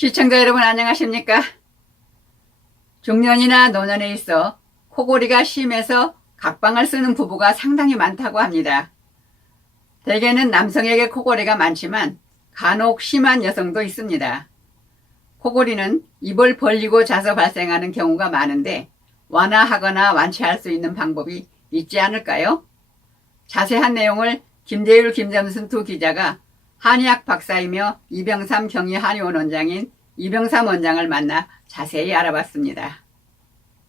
시청자 여러분 안녕하십니까? 중년이나 노년에 있어 코골이가 심해서 각방을 쓰는 부부가 상당히 많다고 합니다. 대개는 남성에게 코골이가 많지만 간혹 심한 여성도 있습니다. 코골이는 입을 벌리고 자서 발생하는 경우가 많은데 완화하거나 완치할 수 있는 방법이 있지 않을까요? 자세한 내용을 김대율, 김점순 두 기자가 한의학 박사이며 이병삼 경희 한의원 원장인 이병삼 원장을 만나 자세히 알아봤습니다.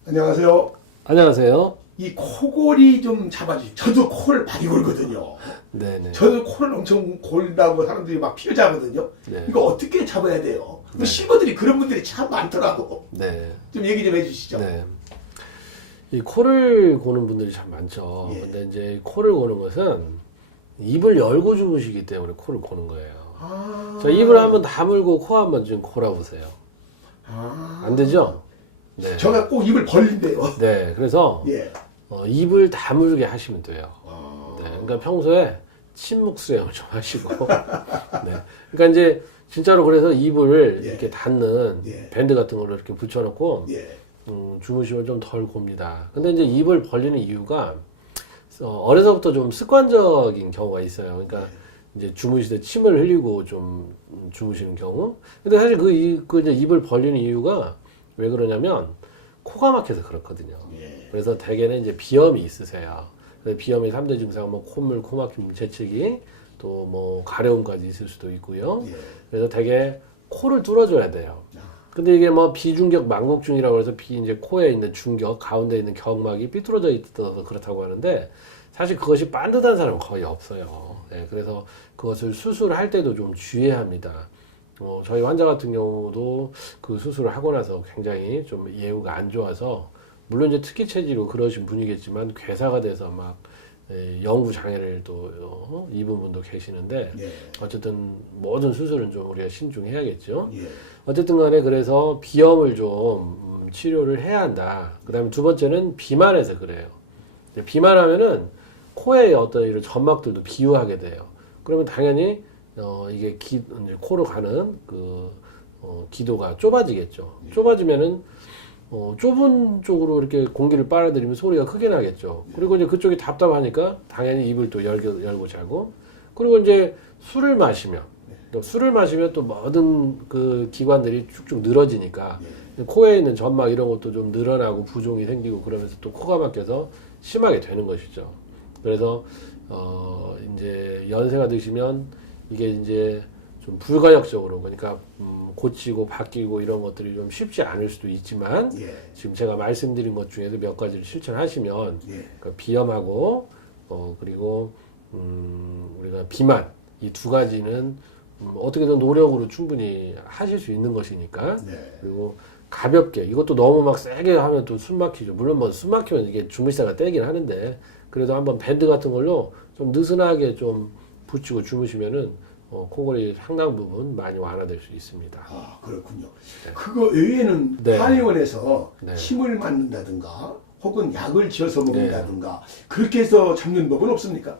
안녕하세요. 안녕하세요. 이 코골이 좀 잡아주세요. 저도 코를 많이 골거든요. 네네. 저도 코를 엄청 골다고 사람들이 막 피어자거든요. 네. 이거 어떻게 잡아야 돼요? 네. 실버들이 그런 분들이 참 많더라고. 네. 좀 얘기 좀 해주시죠. 네. 이 코를 고는 분들이 참 많죠. 예. 근데 이제 코를 고는 것은 입을 열고 주무시기 때문에 코를 고는 거예요. 아. 자, 입을 한번 다물고 코 한번 좀 골아보세요. 아. 안 되죠? 네. 제가 꼭 입을 벌린대요. 네. 그래서 예. 입을 다물게 하시면 돼요. 아. 네. 그러니까 평소에 침묵 수행을 좀 하시고. 네. 그러니까 이제 진짜로 그래서 입을 예. 이렇게 닫는 예. 밴드 같은 걸로 이렇게 붙여놓고 예. 주무시면 좀 덜 곱니다. 근데 이제 입을 벌리는 이유가 어려서부터 좀 습관적인 경우가 있어요. 그러니까 이제 주무실 때 침을 흘리고 좀 주무시는 경우. 근데 사실 그 이제 입을 벌리는 이유가 왜 그러냐면 코가 막혀서 그렇거든요. 예. 그래서 대개는 이제 비염이 있으세요. 그래서 비염의 3대 증상, 뭐 콧물, 코막힘, 재채기, 또 뭐 가려움까지 있을 수도 있고요. 예. 그래서 대개 코를 뚫어줘야 돼요. 근데 이게 뭐 비중격 망곡증이라고 해서 이제 코에 있는 중격, 가운데 있는 경막이 삐뚤어져 있어서 그렇다고 하는데 사실 그것이 반듯한 사람은 거의 없어요. 네, 그래서 그것을 수술할 때도 좀 주의해야 합니다. 저희 환자 같은 경우도 그 수술을 하고 나서 굉장히 좀 예후가 안 좋아서 물론 이제 특이 체질로 그러신 분이겠지만 괴사가 돼서 막 영구 장애를 또 입은 분도 계시는데 예. 어쨌든 모든 수술은 좀 우리가 신중해야겠죠. 예. 어쨌든 간에 그래서 비염을 좀 치료를 해야 한다. 그 다음에 두 번째는 비만해서 그래요. 비만하면은 코의 어떤 이런 점막들도 비유하게 돼요. 그러면 당연히 이게 이제 코로 가는 기도가 좁아지겠죠. 좁아지면은 좁은 쪽으로 이렇게 공기를 빨아들이면 소리가 크게 나겠죠. 그리고 이제 그쪽이 답답하니까 당연히 입을 또 열고 자고. 그리고 이제 술을 마시면 또 모든 그 기관들이 쭉쭉 늘어지니까 코에 있는 점막 이런 것도 좀 늘어나고 부종이 생기고 그러면서 또 코가 막혀서 심하게 되는 것이죠. 그래서 이제 연세가 드시면 이게 이제 좀 불가역적으로 그러니까 고치고 바뀌고 이런 것들이 좀 쉽지 않을 수도 있지만 예. 지금 제가 말씀드린 것 중에서 몇 가지를 실천하시면 예. 그러니까 비염하고 그리고 우리가 비만 이 두 가지는 어떻게든 노력으로 충분히 하실 수 있는 것이니까 네. 그리고 가볍게 이것도 너무 막 세게 하면 또 숨 막히죠. 물론 뭐 숨 막히면 이게 주무시다가 떼긴 하는데 그래도 한번 밴드 같은 걸로 좀 느슨하게 좀 붙이고 주무시면은 코골이 상당 부분 많이 완화될 수 있습니다. 아, 그렇군요. 네. 그거 외에는 네. 한의원에서 네. 침을 맞는다든가 혹은 약을 지어서 먹는다든가 그렇게 해서 잡는 법은 없습니까?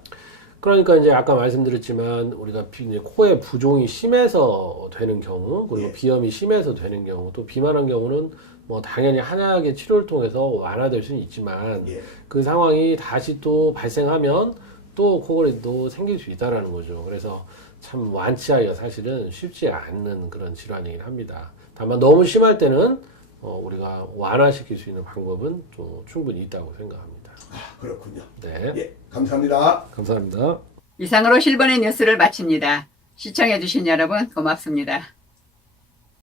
그러니까 이제 아까 말씀드렸지만 우리가 이제 코에 부종이 심해서 되는 경우 그리고 예. 비염이 심해서 되는 경우 또 비만한 경우는 뭐 당연히 한약의 치료를 통해서 완화될 수는 있지만 예. 그 상황이 다시 또 발생하면 또 코골이도 생길 수 있다라는 거죠. 그래서 참 완치하기가 사실은 쉽지 않는 그런 질환이긴 합니다. 다만 너무 심할 때는 우리가 완화시킬 수 있는 방법은 또 충분히 있다고 생각합니다. 아, 그렇군요. 네, 예, 감사합니다. 감사합니다. 이상으로 실버의 뉴스를 마칩니다. 시청해주신 여러분 고맙습니다.